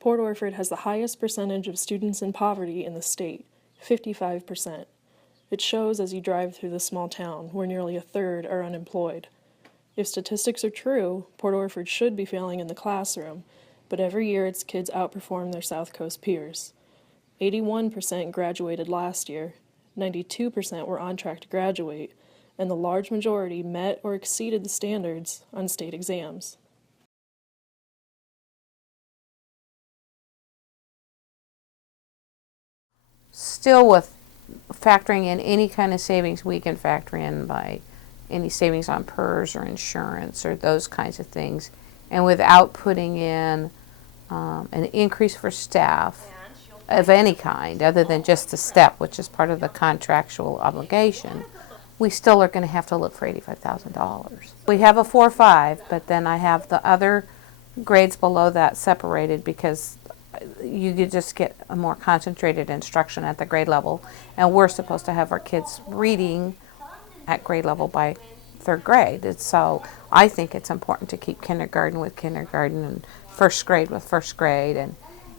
Port Orford has the highest percentage of students in poverty in the state, 55%. It shows as you drive through the small town, where nearly a third are unemployed. If statistics are true, Port Orford should be failing in the classroom, but every year its kids outperform their South Coast peers. 81% graduated last year, 92% were on track to graduate, and the large majority met or exceeded the standards on state exams. Still, with factoring in any kind of savings we can factor in by any savings on PERS or insurance or those kinds of things, and without putting in an increase for staff of any kind other than just the step, which is part of the contractual obligation, we still are going to have to look for $85,000. We have a 4-5, but then I have the other grades below that separated because you could just get a more concentrated instruction at the grade level, and we're supposed to have our kids reading at grade level by third grade. And so I think it's important to keep kindergarten with kindergarten and first grade with first grade,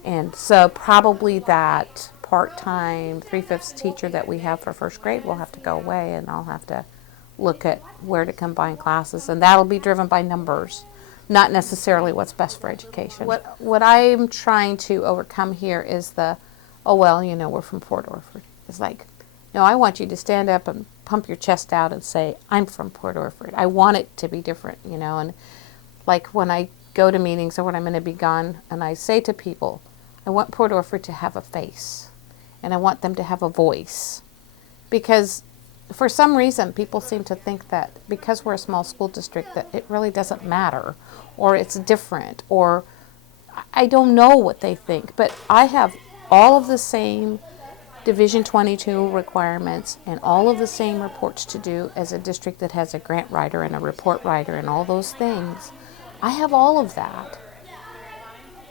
and so probably that part-time 3/5 teacher that we have for first grade will have to go away, and I'll have to look at where to combine classes, and that'll be driven by numbers, not necessarily what's best for education. What I'm trying to overcome here is oh well, we're from Port Orford. It's like, no, I want you to stand up and pump your chest out and say, I'm from Port Orford. I want it to be different, and like when I go to meetings or when I'm going to be gone, and I say to people, I want Port Orford to have a face, and I want them to have a voice, because for some reason people seem to think that because we're a small school district that it really doesn't matter, or it's different, or I don't know what they think, but I have all of the same Division 22 requirements and all of the same reports to do as a district that has a grant writer and a report writer and all those things. I have all of that.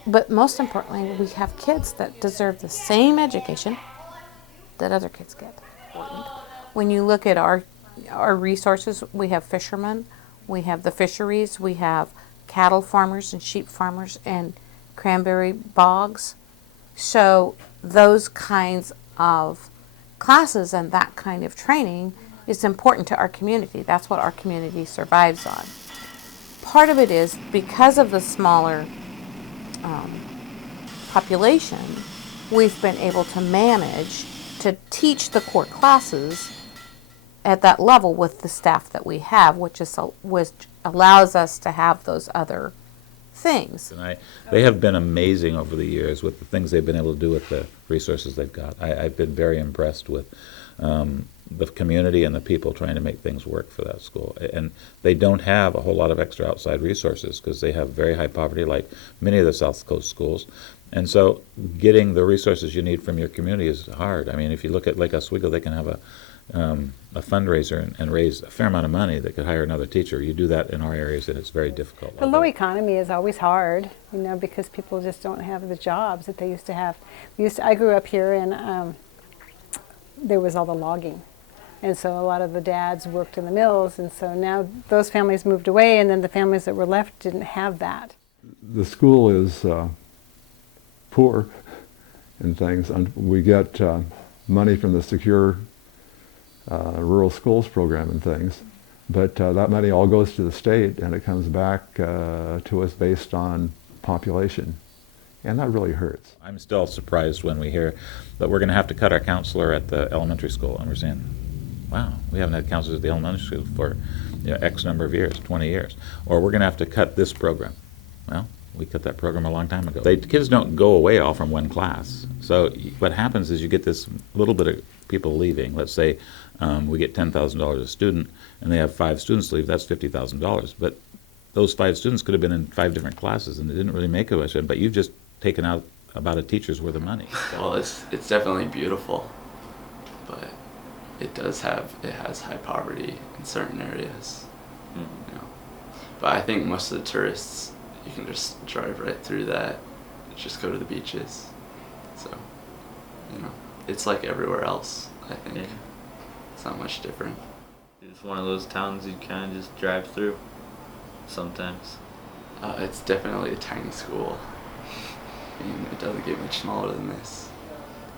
But most importantly, we have kids that deserve the same education that other kids get. When you look at our resources, we have fishermen, we have the fisheries, we have cattle farmers and sheep farmers and cranberry bogs. So those kinds of classes and that kind of training is important to our community. That's what our community survives on. Part of it is because of the smaller population, we've been able to manage to teach the core classes at that level with the staff that we have, which allows us to have those other things. And they have been amazing over the years with the things they've been able to do with the resources they've got. I've been very impressed with the community and the people trying to make things work for that school. And they don't have a whole lot of extra outside resources because they have very high poverty, like many of the South Coast schools. And so getting the resources you need from your community is hard. I mean, if you look at Lake Oswego, they can have a fundraiser and raise a fair amount of money that could hire another teacher. You do that in our areas and it's very difficult. The low economy is always hard, because people just don't have the jobs that they used to have. I grew up here and there was all the logging. And so a lot of the dads worked in the mills, and so now those families moved away, and then the families that were left didn't have that. The school is poor in things. We get money from the Secure Rural Schools program and things, but that money all goes to the state, and it comes back to us based on population, and that really hurts. I'm still surprised when we hear that we're going to have to cut our counselor at the elementary school, and we're saying, wow, we haven't had counselors at the elementary school for X number of years, 20 years. Or we're going to have to cut this program. Well, we cut that program a long time ago. The kids don't go away all from one class. So what happens is you get this little bit of people leaving. Let's say we get $10,000 a student, and they have 5 students leave. That's $50,000. But those 5 students could have been in 5 different classes, and it didn't really make a difference. But you've just taken out about a teacher's worth of money. Well, it's definitely beautiful, but it has high poverty in certain areas. But I think most of the tourists, you can just drive right through that, just go to the beaches. So, it's like everywhere else, I think. Yeah. It's not much different. It's one of those towns you kind of just drive through sometimes. It's definitely a tiny school. I mean, it doesn't get much smaller than this,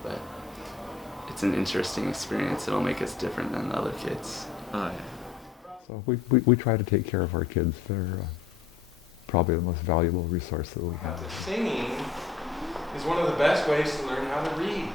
but it's an interesting experience. It'll make us different than the other kids. Oh yeah. So we try to take care of our kids. They're probably the most valuable resource that we have. Singing is one of the best ways to learn how to read.